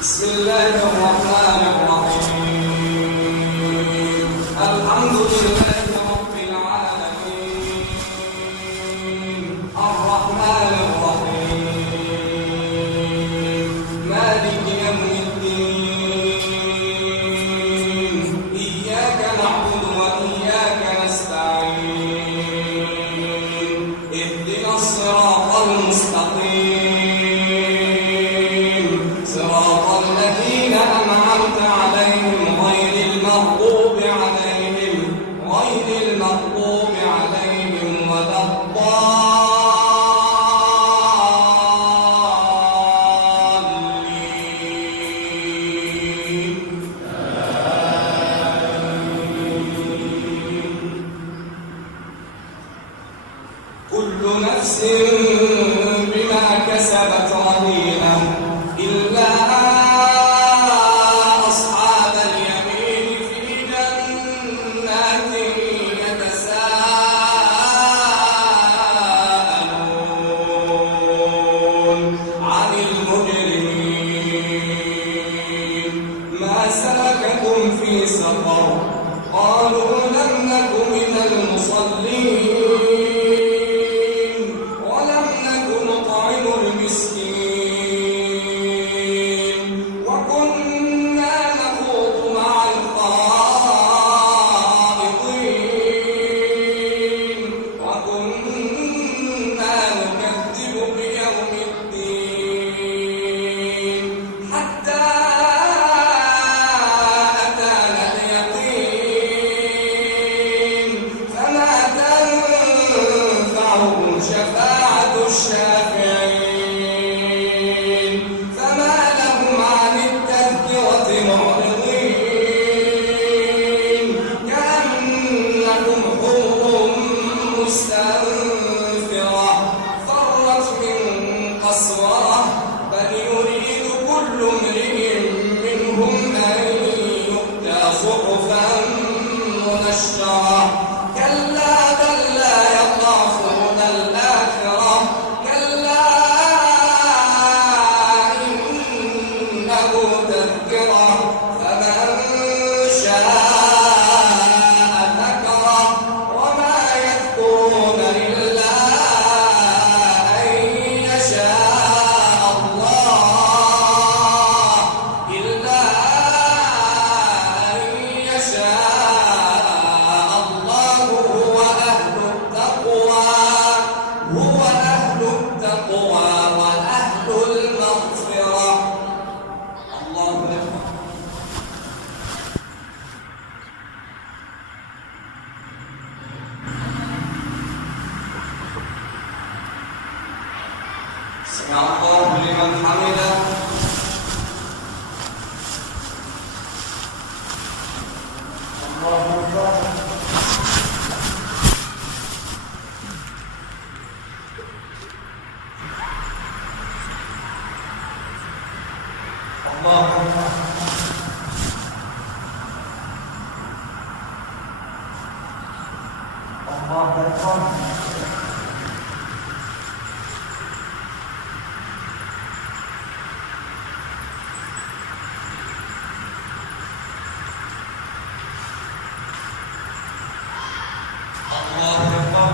بسم الله الرحمن الرحيم الحمد لله رب العالمين الرحمن الرحيم مالك يوم الدين إياك نعبد وإياك نستعين اهدنا الصراط المستقيم صراط الذين أنعمت عليهم غير المغضوب عليهم ولا الضالين. كل نفس بما كسبت رهينة إلا أصحاب اليمين في جنات يتساءلون عن المجرمين ما سلككم في سقر قالوا لم نك من المصلين ولم نك نطعم المسكين وكنا نخوض مع الخائضين وكنا نكذب بيوم الدين حتى أتانا اليقين فما تنفعهم شفاعة الشافعين فما لهم عن التذكرة معرضين كأنهم حور مستنفرة فرت من قسورة بل يريد كل امرئ منهم أن يؤتى صحفا منشرة كلا بل لا يخافون الآخرة كلا إنه تذكرة فمن شاء ذكره وما يذكرون إلا أن يشاء الله هو أهل التقوى وأهل المغفرة. الله أكبر. سمع الله لمن حمده. الله أكبر. الله أكبر. الله أكبر.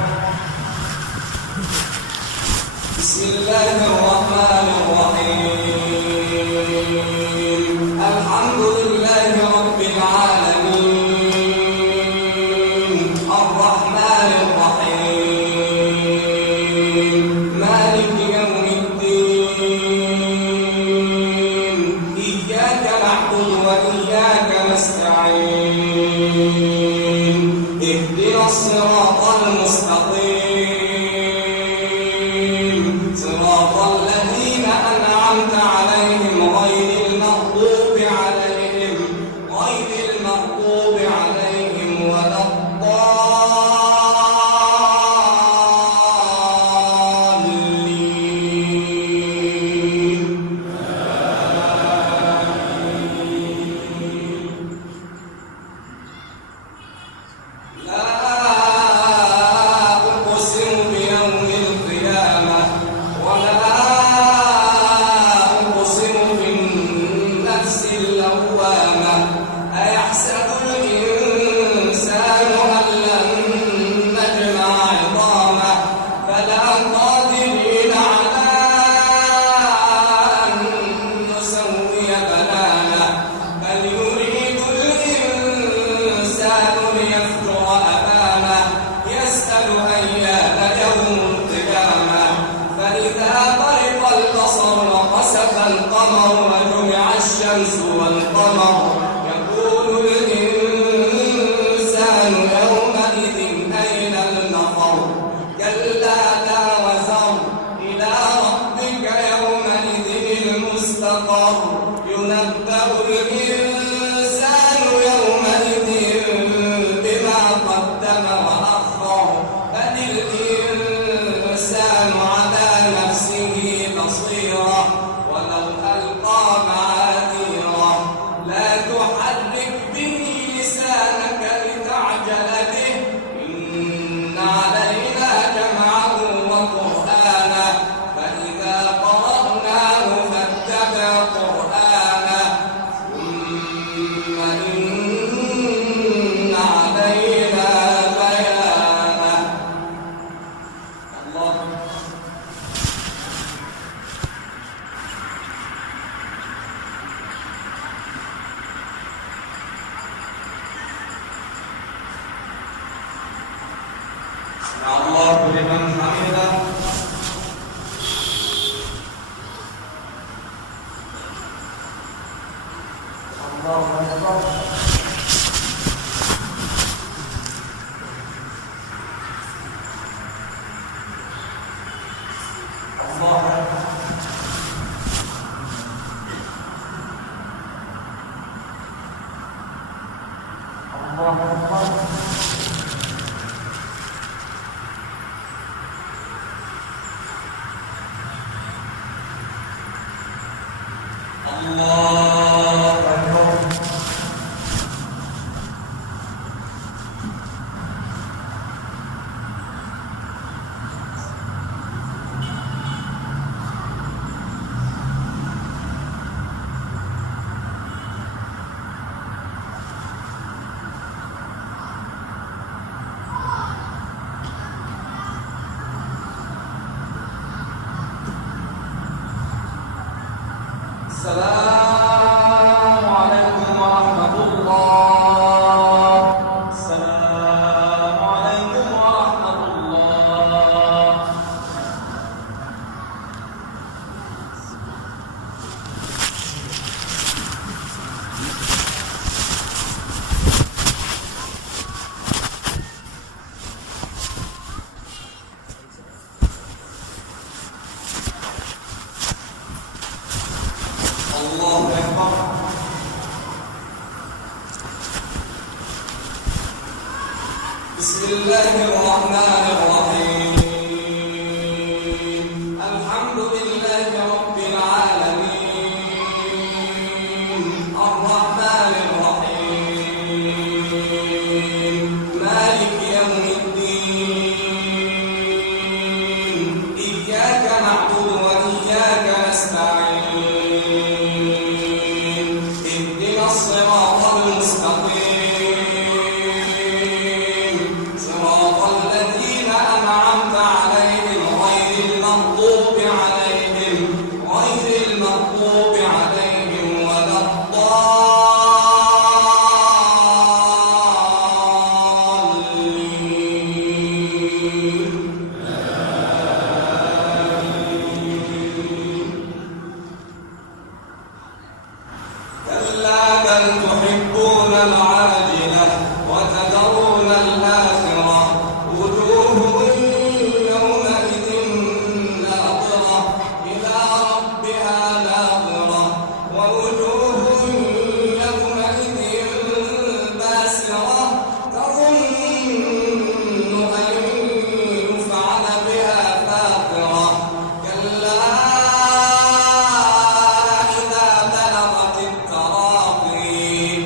بسم الله الرحمن الرحيم الحمد لله رب العالمين الرحمن الرحيم مالك يوم الدين إياك نعبد وإياك نستعين اهدنا الصراط المستقيم صراط الذين أنعمت عليهم غير المغضوب عليهم ولا الضالين. النفس اللوامة أيحسب الإنسان أن لن نجمع عظامه بلى قادرين على أن نسوي بنانه بل يريد الإنسان ليفجر أمامه يسأل أيان يوم القيامة فإذا برق البصر وخسف القمر وجمع الشمس والقمر يقول الإنسان يومئذ أين المفر كلا لا وزر إلى ربك يومئذ المستقر ينبأ الإنسان يومئذ بما قدم وأخر بل الإنسان على نفسه بصيرة ولو ألقى معاذيره لا تحرك به لسانك لتعجل به إن علينا جمعه وقرآنه فإذا قرأناه فاتبع قرآنه ثم إن علينا بيانه الله سمع الله لمن حمده الله أكبر الله أكبر الله أكبر الله أكبر السلام عليكم ورحمة الله السلام عليكم ورحمة الله الله أكبر بسم الله الرحمن الرحيم الحمد لله رب العالمين الرحمن الرحيم مالك يوم الدين إياك نعبد وإياك نستعين اهدنا الصراط المستقيم صراط الذين أنعمت عليهم غير المغضوب عليهم ولا الضالين كلا بل تحبون العاجلة وتذرون الآخرة وجوه يومئذ ناظرة إلى ربها ناظرة ووجوه يومئذ باسرة تظن أن يفعل بها فاقرة كلا إذا بلغت التراقي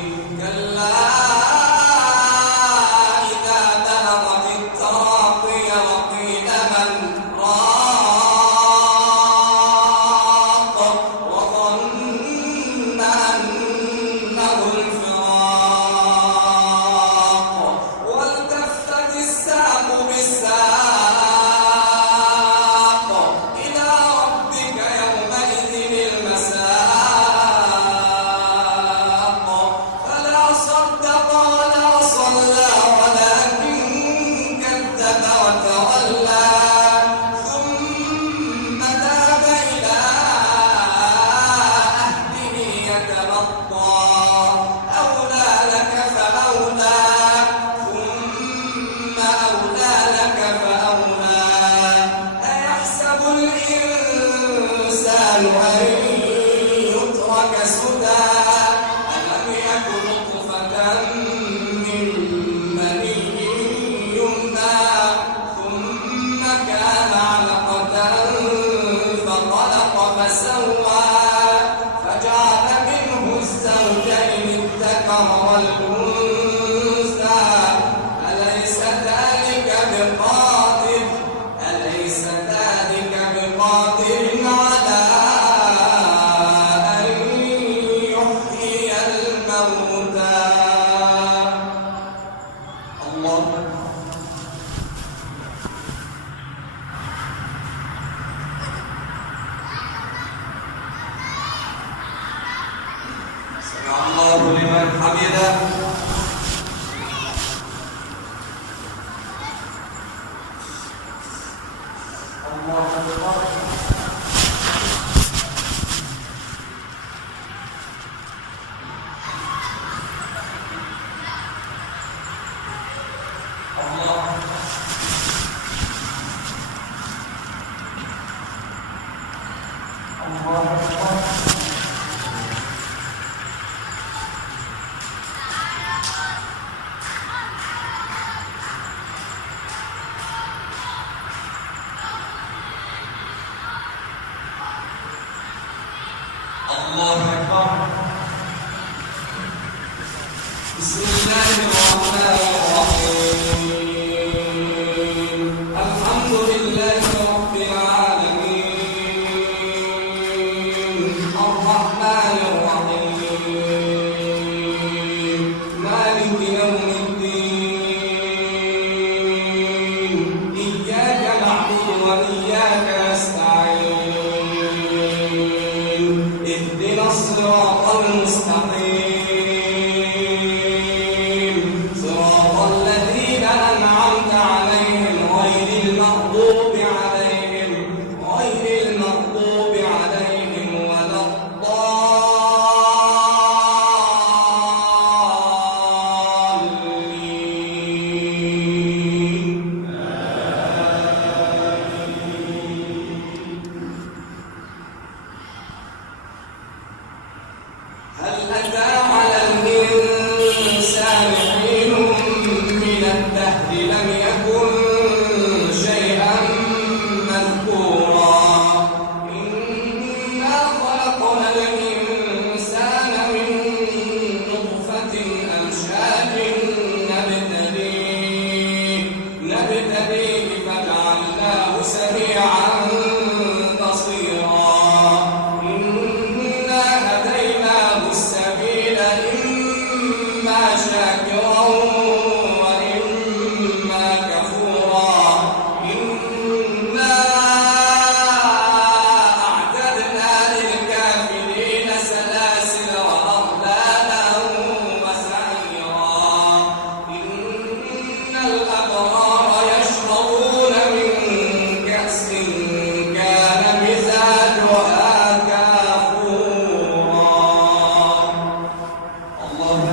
الله لمن حمده. الله أكبر. الله أكبر. بسم الله الرحمن الرحيم. الحمد لله رب العالمين الرحمن الرحيم مالك يوم الدين إياك نعبد وإياك نستعين اهدنا الصراط المستقيم صراط الذين أنعمت عليهم غير المغضوب عليهم ولا الضالين. هل أتى على الإنسان حين من الدهر لم يكن شيئا مذكورا إنا خلقنا الإنسان من نطفة أمشاج نبتليه فجعلناه سميعا بصيرا إنا هديناه السبيل إما شاكرا وإما كفورا إنا أعتدنا للكافرين سلاسل وأغلالا وسعيرا إن الأبرار يشربون من كأس كان مزاجها كافورا. الله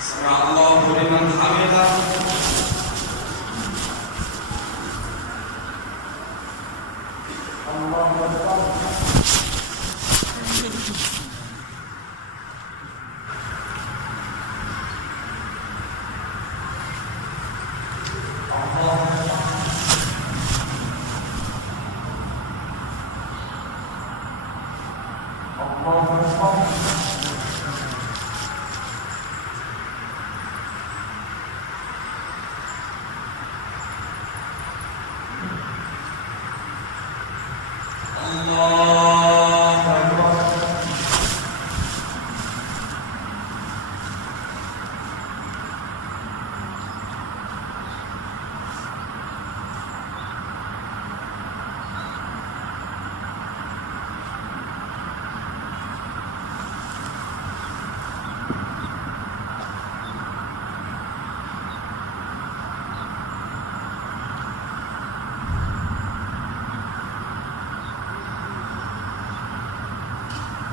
سمع الله لمن حمده. الله أكبر. الله أكبر.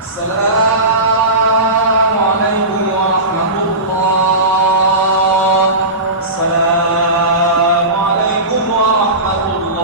السلام عليكم ورحمة الله. السلام عليكم ورحمة الله.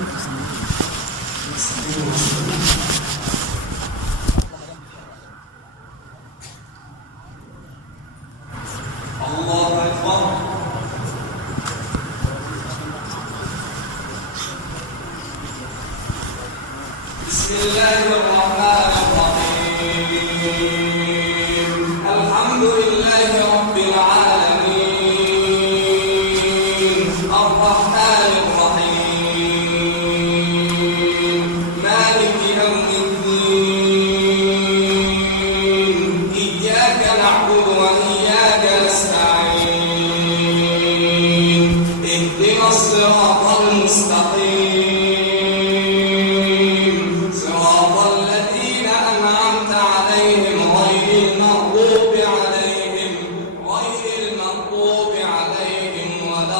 الله أكبر. بسم الله الرحمن الرحيم. الحمد لله رب العالمين الرحمن الرحيم مالك يوم الدين إياك نعبد وإياك نستعين اهدنا الصراط المستقيم صراط الذين أنعمت عليهم غير المغضوب عليهم ولا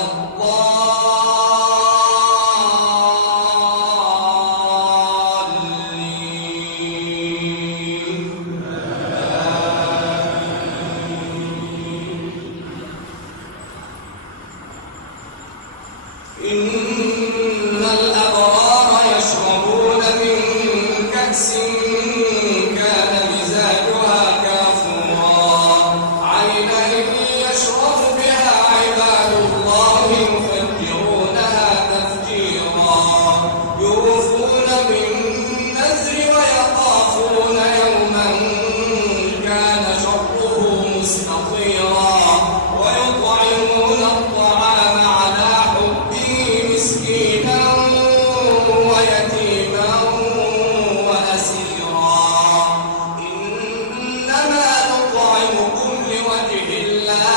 الضالين. إن الأبرار يشربون من كأس كان مزاجها كافورا عينا يشرب بها عباد الله يفجرونها تفجيرا يوفون بالنذر ويخافون يوما كان شره مستطيرا ويطعمون الطعام على حبه مسكينا ويتيما وأسيرا إنما نطعمكم لوجه الله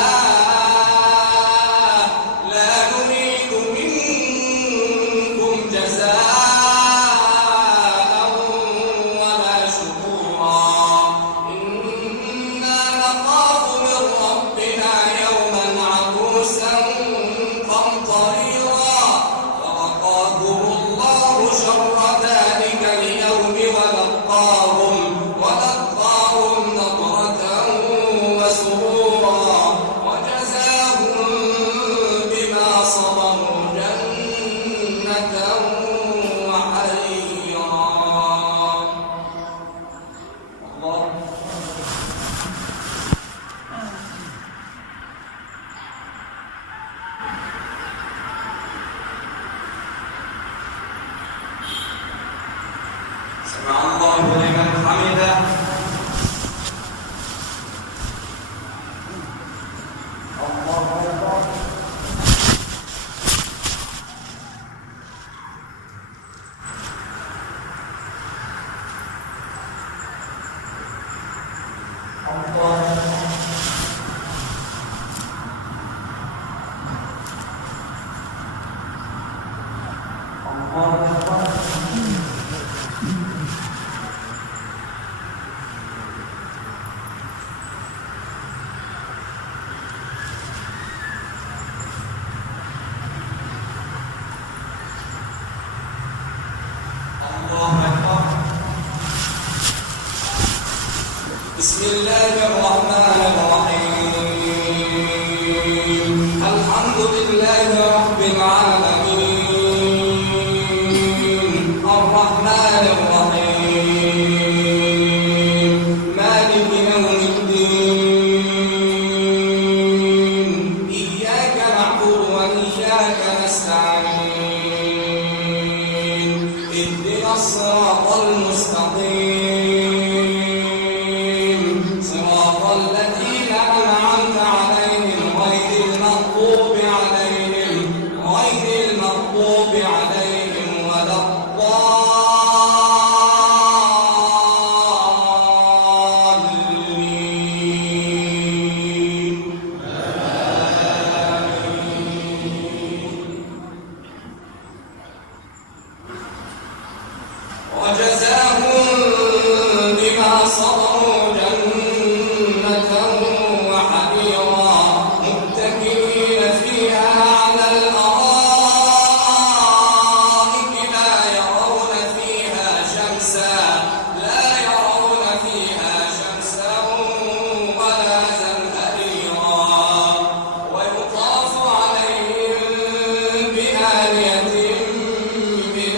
لا نريد منكم جزاء ولا شكورا إنا نخاف من ربنا يوما عبوسا قمطريرا فوقاهم الله شر ذلك اليوم ولقاهم نضرة وسرورا وجزاهم بما صبروا جنة وحريرا. الله سمع الله لمن حمده. الله أكبر. بسم الله الرحمن الرحيم الحمد لله رب العالمين الرحمن الرحيم مالك يوم الدين إياك نعبد وإياك نستعين اهدنا الصراط المستقيم صراط الذين أنعمت عليهم غير المغضوب عليهم ولا الضالين. وجزاهم بما صبروا جنة وحريرا متكئين فيها على الأرائك لا يرون فيها شمسا ولا زمهريرا ويطاف عليهم بآنية من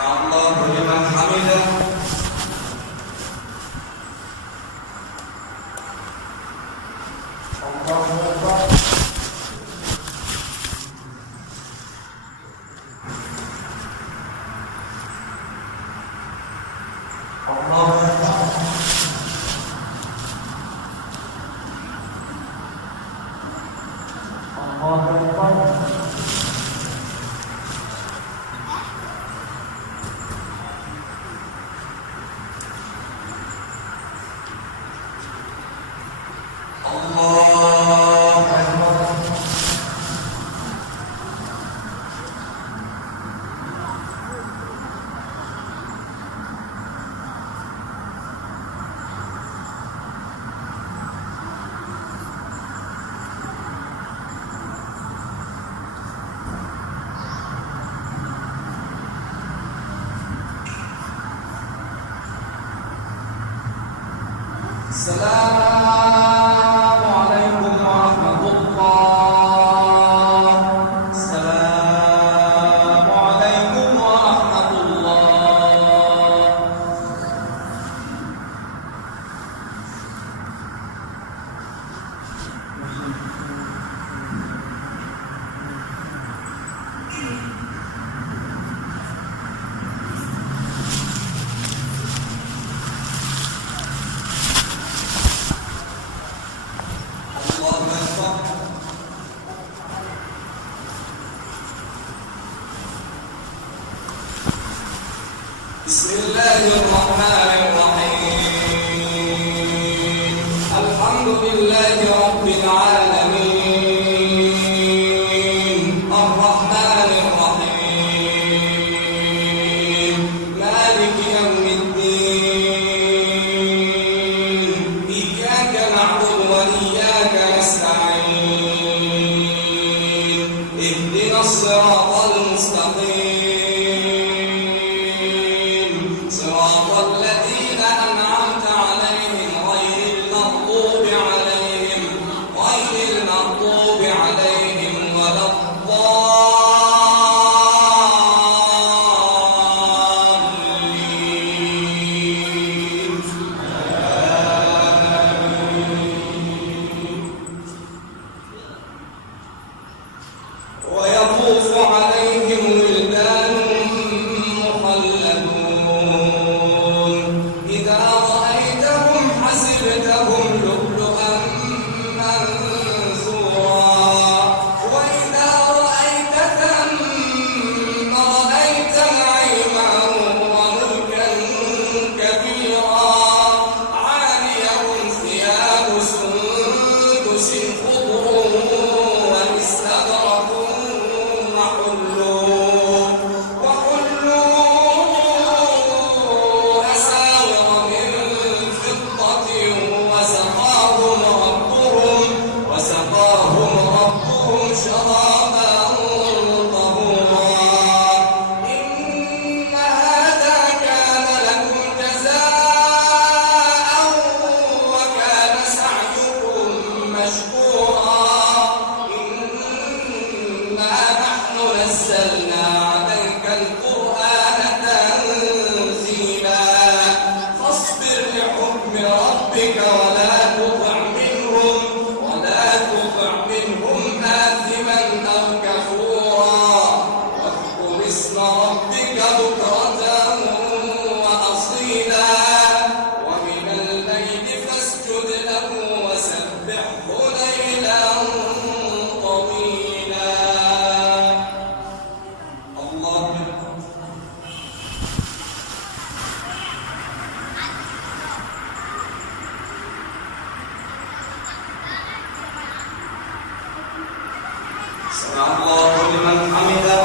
الله لمن حمده السلام عليكم ورحمة الله. السلام عليكم ورحمة الله. بسم الله الرحمن الرحيم. الحمد لله رب العالمين الرحمن الرحيم مالك يوم الدين إياك نعبد وإياك نستعين اهدنا الصراط المستقيم صراط الذين أنعمت عليهم غير المغضوب عليهم ولا الضالين. ويطوف عليهم ولدان مخلدون إذا رأيتهم حسبتهم لؤلؤا منثورا وإذا رأيت ثم رأيت نعيما وملكا كبيرا عاليهم ثياب سندس خضر واستبرق وحلوا أساور من فضة وسقاهم ربهم شرابا طهورا. إن هذا كان لكم جزاء وكان سعيكم مشكورا. إنا نحن نزلنا عليك القرآن تنزيلا فاصبر لحكم ربك ولا تطع منهم آثما أو كفورا واذكر اسم ربك بكرة وأصيلا ومن الليل فاسجد له وسبحه ليلا طويلا. الله أكبر. سمع الله لمن حمده.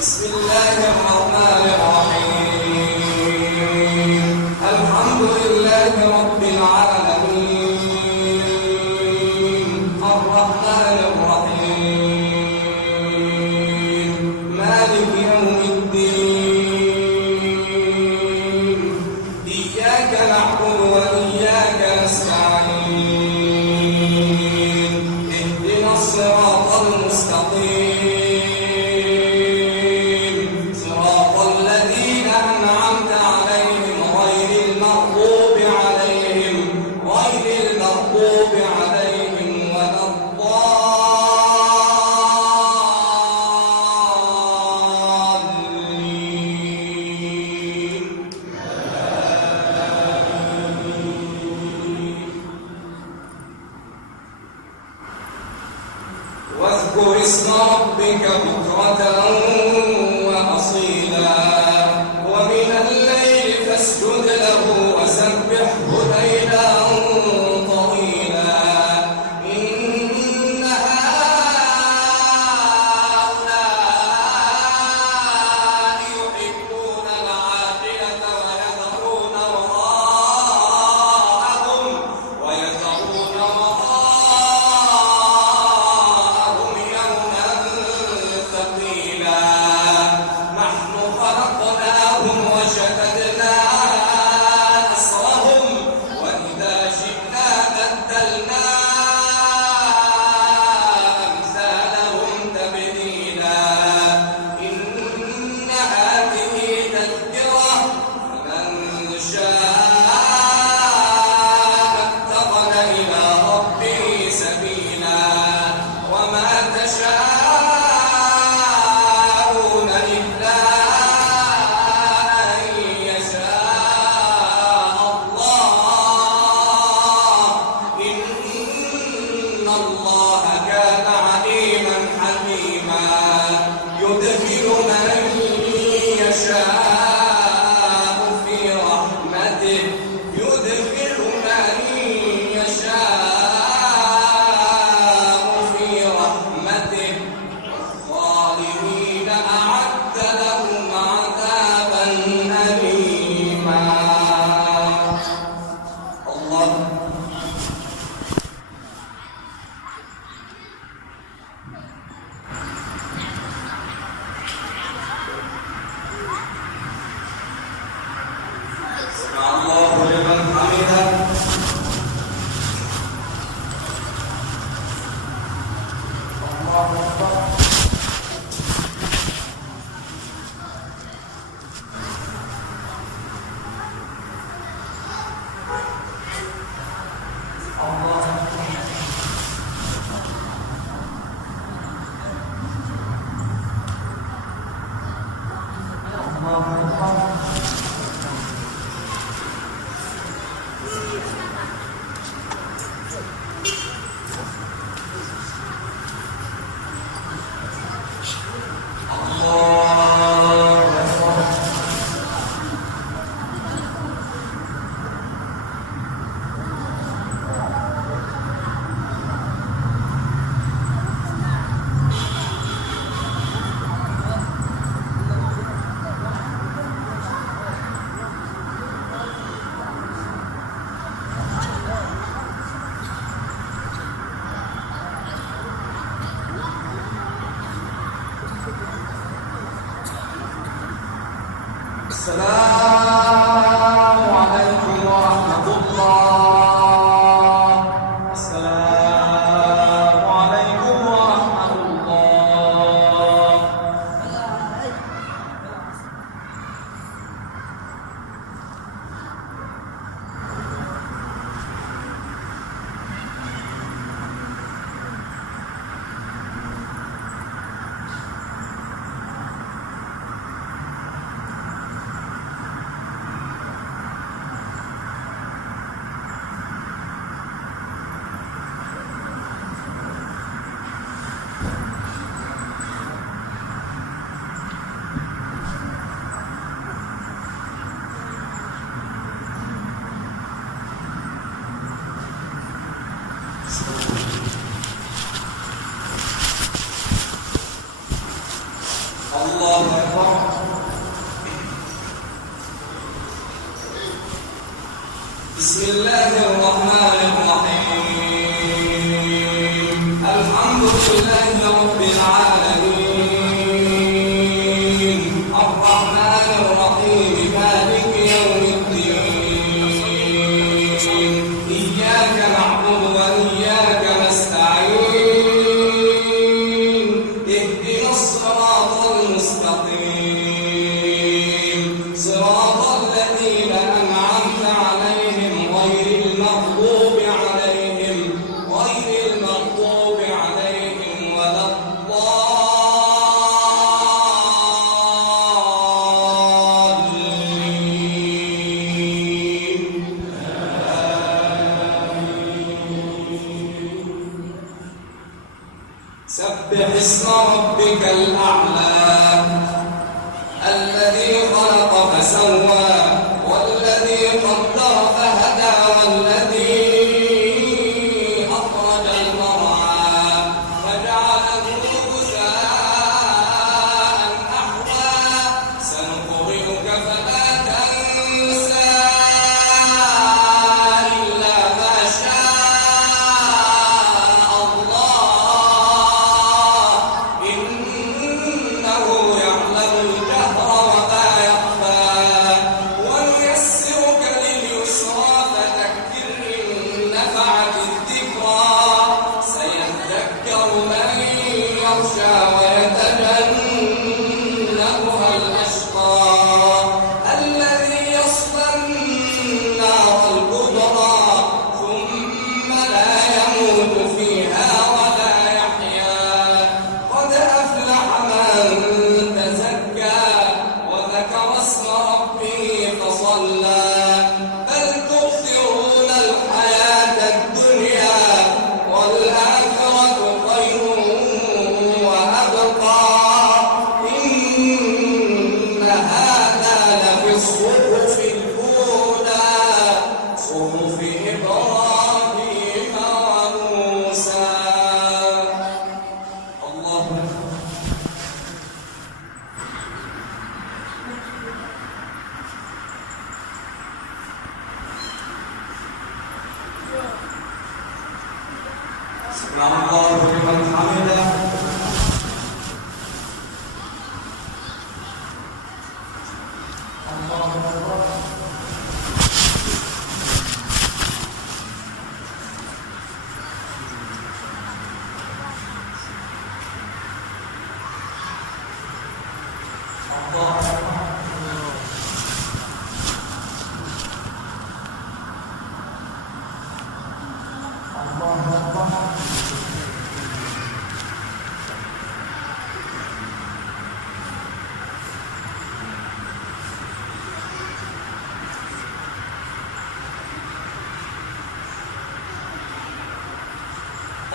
بسم الله الرحمن الرحيم الحمد لله رب العالمين الرحمن الرحيم مالك يوم الدين إياك نعبد وإياك نستعين اهدنا الصراط المستقيم صراط الذين أنعمت عليهم غير المغضوب عليهم ولا الضالين واذكر اسم ربك بكرة وأصيلا ومن الليل فاسجد له وسبحه ليلا طويلا إن هؤلاء يحبون العاجلة ويذرون وراءهم يوما ثقيلا نحن خلقناهم وشددنا أسرهم وإذا شئنا بدلنا أمثالهم تبديلا إن هذه تذكرة فمن شاء اتخذ إلى ربه سبيلا وما تشاءون إلا أن يشاء الله إن الله كان عليما حكيما يدخل من يشاء في رحمته والظالمين أعد لهم عذابا أليما الله سمع الله لمن حمده الله أكبر السلام عليكم ورحمة الله السلام عليكم ورحمة الله الله أكبر. بسم الله الرحمن الرحيم. الحمد لله رب العالمين الرحمن الرحيم مالك يوم الدين إياك نعبد وإياك نستعين اهدنا الصراط المستقيم صراط الذين أنعمت عليهم غير المغضوب عليهم ولا الضالين. سبح اسم ربك الأعلى الذي خلق فسوى والذي قدر فهدى والذي أخرج المرعى فجعله غثاء أحوى سنقرئك فلا تنسى إلا ما شاء الله إنه يعلم الجهر وما يخفى ونيسرك لليسرى فذكر إن نفعت الذكرى سيذكر من يخشى ويتجنبها الأشقى الذي يصلى النار الكبرى ثم لا يموت فيها ولا يحيا قد أفلح من تزكى وذكر اسم ربه فصلى بل تؤثرون الحياة الدنيا والآخرة خير وأبقى إن هذا لفي الصحف الأولى صحف إبراهيم وموسى. الله أكبر. سمع الله لمن حمده. الله أكبر. الله أكبر. الله أكبر.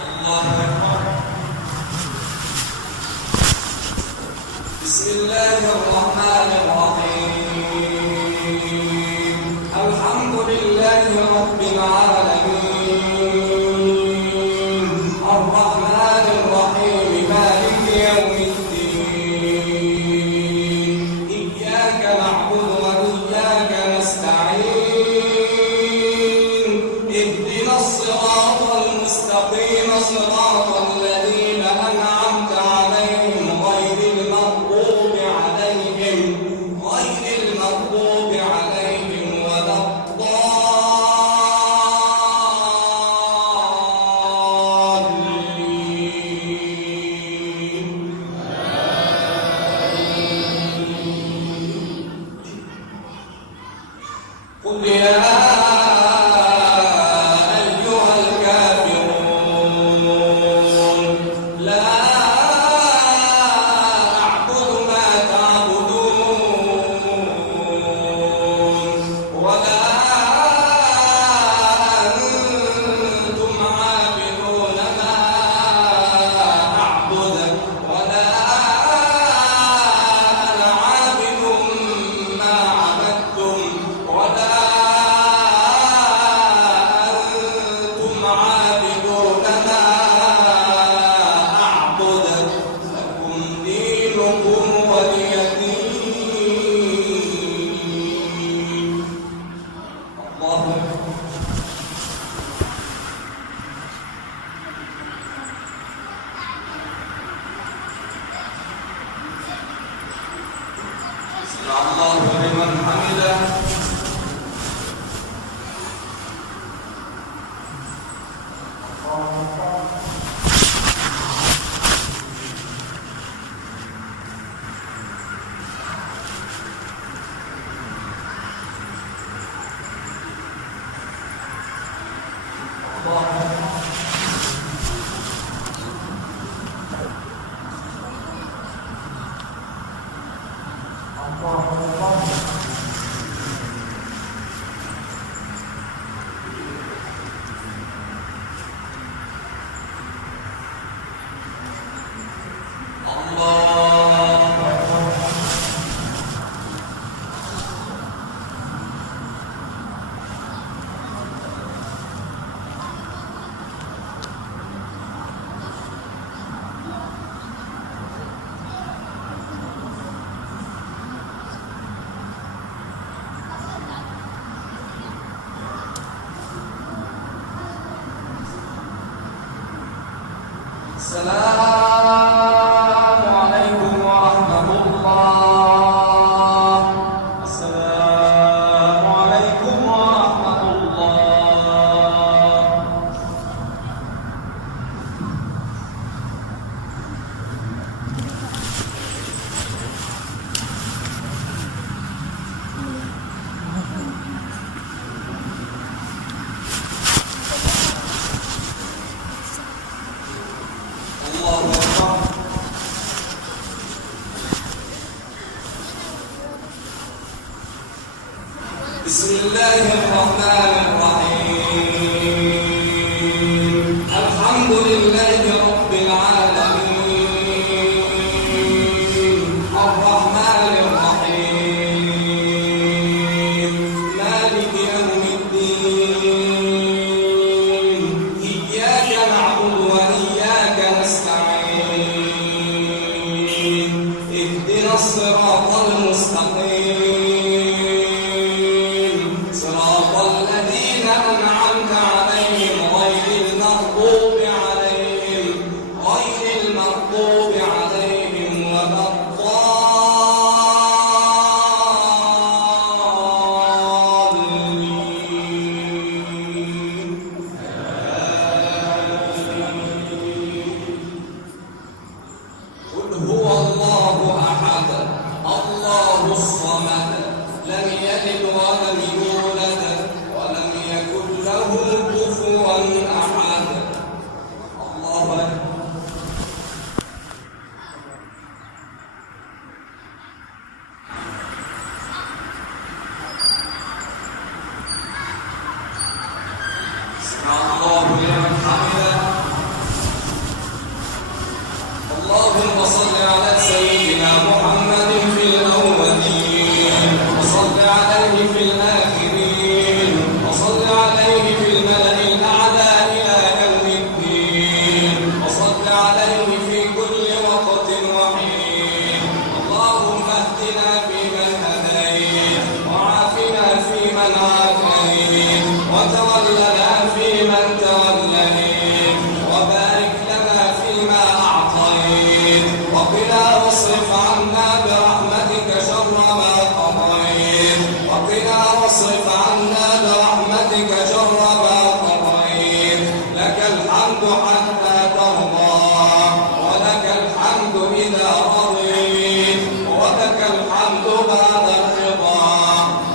الله أكبر. بسم الله الرحمن الرحيم الحمد لله رب العالمين الرحمن الرحيم مالك يوم الدين إياك نعبد وإياك نستعين اهدنا الصراط المستقيم صراط الذين أنعمت عليهم غير المغضوب عليهم ولا الضالين. قل يا أيها الكافرون لا أعبد ما تعبدون ولا أنتم عابدون ما أعبد ولا أنا عابد ما عبدتم ولا الله لمن حمده. السلام عليكم ورحمة الله. السلام عليكم ورحمة الله. الله أكبر. بسم الله الرحمن الرحيم. الحمد لله رب العالمين الرحمن الرحيم مالك يوم الدين إياك نعبد وإياك نستعين اهدنا الصراط المستقيم صراط الذين أنعمت عليهم غير المغضوب عليهم ولا الضالين. قل هو الله أحد الله الصمد لم يلد ولم يولد ولم يكن له كفوا أحد. الله أكبر. سمع الله لمن حمده. اللهم صل على سيدنا محمد في الأولين وصل عليه في الآخرين وصل عليه في الملأ الأعلى إلى يوم الدين وصل عليه في كل وقت وحين. اللهم اهدنا فيمن هديت وعافنا فيمن عافيت وتولنا فيمن توليت وبارك لنا فيما أعطيت وقنا واصرف عنا برحمتك شر ما قضيت وقنا واصرف عنا برحمتك شر ما قضيت. لك الحمد حتى ترضى ولك الحمد إذا رضيت ولك الحمد بعد الرضا.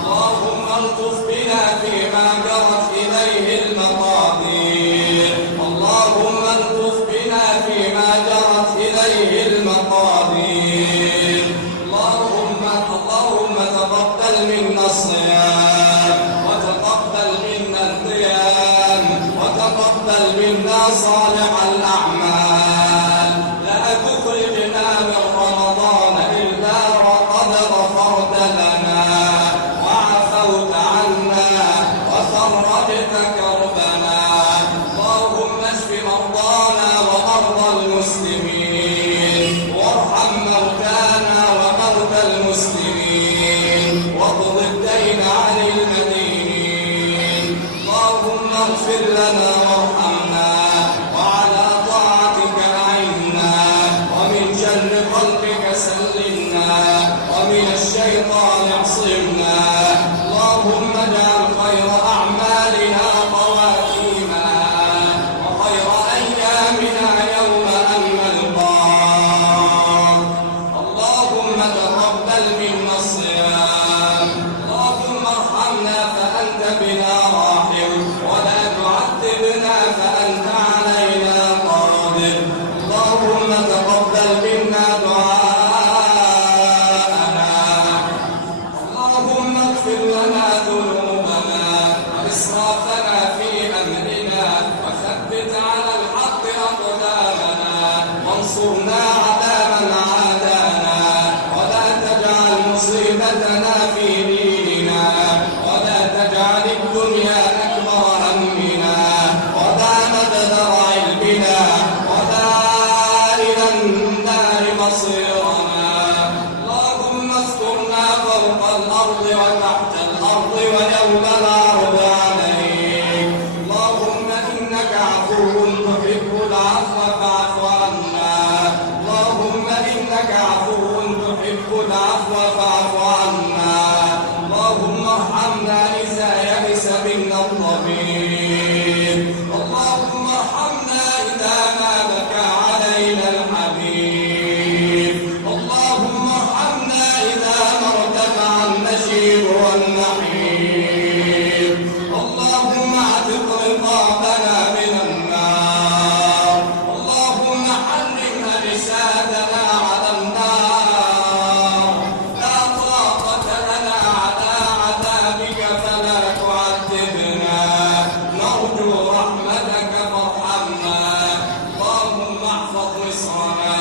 اللهم الطف بنا فيما جرت إليه المقادير. اللهم الطف بنا فيما جرت إليه المقادير. اللهم تقبل منا الصيام وتقبل منا القيام وتقبل منا صالح الأعمال. لا تخرجنا من رمضان إلا وقد غفرت لنا وعفوت عنا وفرجت كربنا. اللهم اشف مرضانا ومرضى المسلمين وارحم موتانا وموتى المسلمين واقض الدين عن المدينين. اللهم اغفر لنا وارحمنا وعلى طاعتك الشيطان اعصمنا اللهم اجعل خير أعمالنا خواتيمها وخير أيامنا يوم أن نلقاك اللهم تقبل منا الصيام اللهم ارحمنا فأنت بنا راحم ولا تعذبنا فأنت علينا قادر اللهم تقبل منا دعاءنا اللهم اغفر لنا ذنوبنا وإسرافنا في أمرنا وثبت على الحق أقدامنا وانصرنا على من عادانا ولا تجعل مصيبتنا في ديننا ولا تجعل الدنيا أكبر همنا ولا مبلغ علمنا ولا إلى النار مصيرنا اللهم استرنا فوق الأرض وتحت الأرض ويوم العرض عليك اللهم إنك عفو تحب العفو فاعف عنا اللهم إنك عفو تحب العفو فاعف عنا اللهم ارحمنا إذا يئس منا الطبيب اللهم ارحمنا إذا ما بكى علينا الحبيب اللهم ارحمنا إذا ما ارتفع النشيب والنحيب اللهم اعتق رقابنا من النار اللهم حرم أجسادنا على النار لا طاقة لنا على عذابك فلا تعذبنا نرجو رحمتك فارحمنا اللهم احفظ مصرنا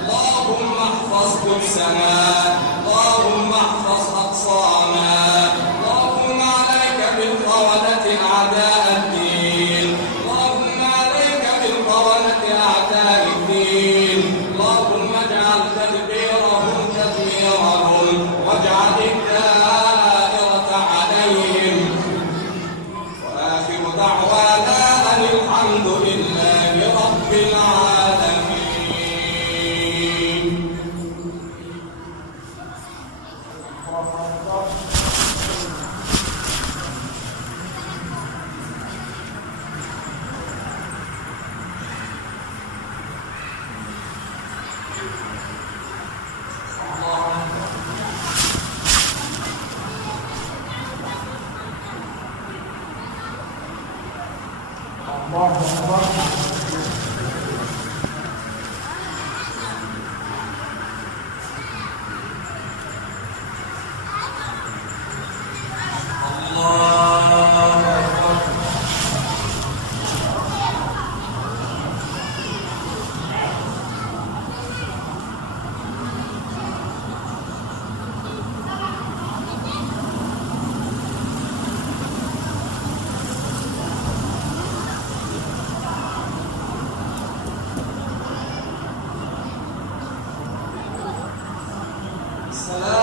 اللهم احفظ قدسنا اللهم احفظ أقصانا اللهم عليك بالخونة أعداء الدين اللهم عليك بالخونة أعداء الدين اللهم اجعل تدبيرهم تدميرهم واجعل الدائرة عليهم وآخر دعوانا أن الحمد لله رب العالمين. الله أكبر. السلام